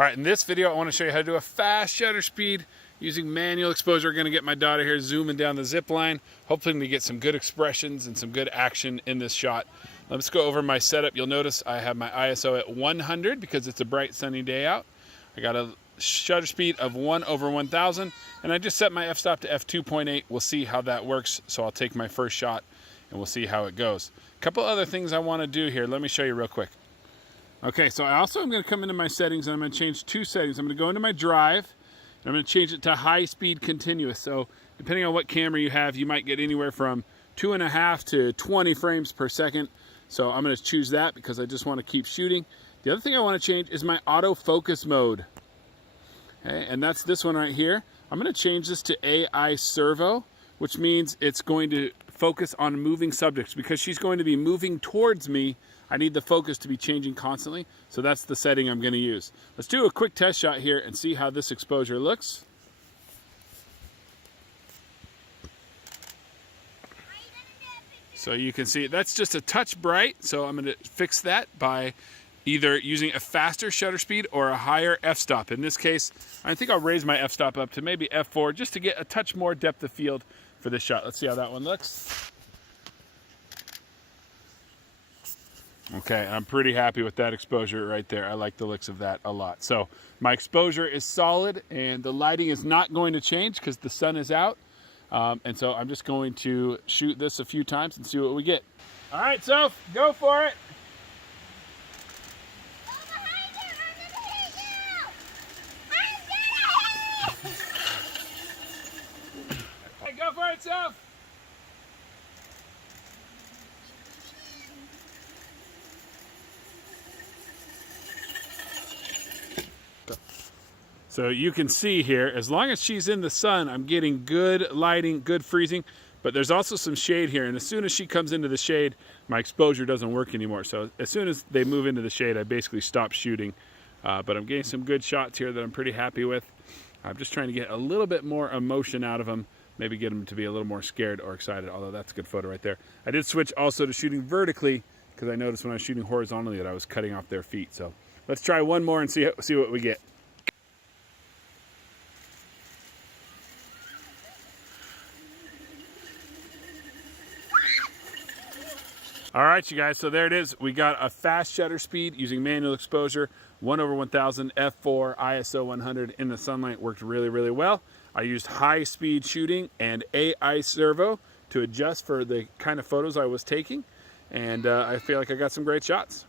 All right, in this video, I want to show you how to do a fast shutter speed using manual exposure. We're going to get my daughter here zooming down the zip line, hoping to get some good expressions and some good action in this shot. Let's go over my setup. You'll notice I have my ISO at 100 because it's a bright sunny day out. I got a shutter speed of 1/1000, and I just set my f-stop to f2.8. We'll see how that works. So I'll take my first shot and we'll see how it goes. A couple other things I want to do here. Let me show you real quick. Okay, so I also am going to come into my settings and I'm going to change two settings. I'm going to go into my drive and I'm going to change it to high speed continuous. So depending on what camera you have, you might get anywhere from 2.5 to 20 frames per second. So I'm going to choose that because I just want to keep shooting. The other thing I want to change is my autofocus mode. Okay, and that's this one right here. I'm going to change this to AI Servo, which means it's going to focus on moving subjects. Because she's going to be moving towards me, I need the focus to be changing constantly. So that's the setting I'm going to use. Let's do a quick test shot here and see how this exposure looks. So you can see that's just a touch bright. So I'm going to fix that by either using a faster shutter speed or a higher f-stop. In this case, I think I'll raise my f-stop up to maybe f4 just to get a touch more depth of field for this shot. Let's see how that one looks. Okay, I'm pretty happy with that exposure right there. I like the looks of that a lot. So my exposure is solid and the lighting is not going to change because the sun is out. And so I'm just going to shoot this a few times and see what we get. All right, Soph, go for it. Hey, go for it, Soph. So you can see here, as long as she's in the sun, I'm getting good lighting, good freezing, but there's also some shade here. And as soon as she comes into the shade, my exposure doesn't work anymore. So as soon as they move into the shade, I basically stop shooting. But I'm getting some good shots here that I'm pretty happy with. I'm just trying to get a little bit more emotion out of them, maybe get them to be a little more scared or excited, although that's a good photo right there. I did switch also to shooting vertically because I noticed when I was shooting horizontally that I was cutting off their feet. So let's try one more and see what we get. All right, you guys, so there it is. We got a fast shutter speed using manual exposure, 1/1000, f4, ISO 100 in the sunlight. Worked really, really well. I used high speed shooting and AI Servo to adjust for the kind of photos I was taking. And I feel like I got some great shots.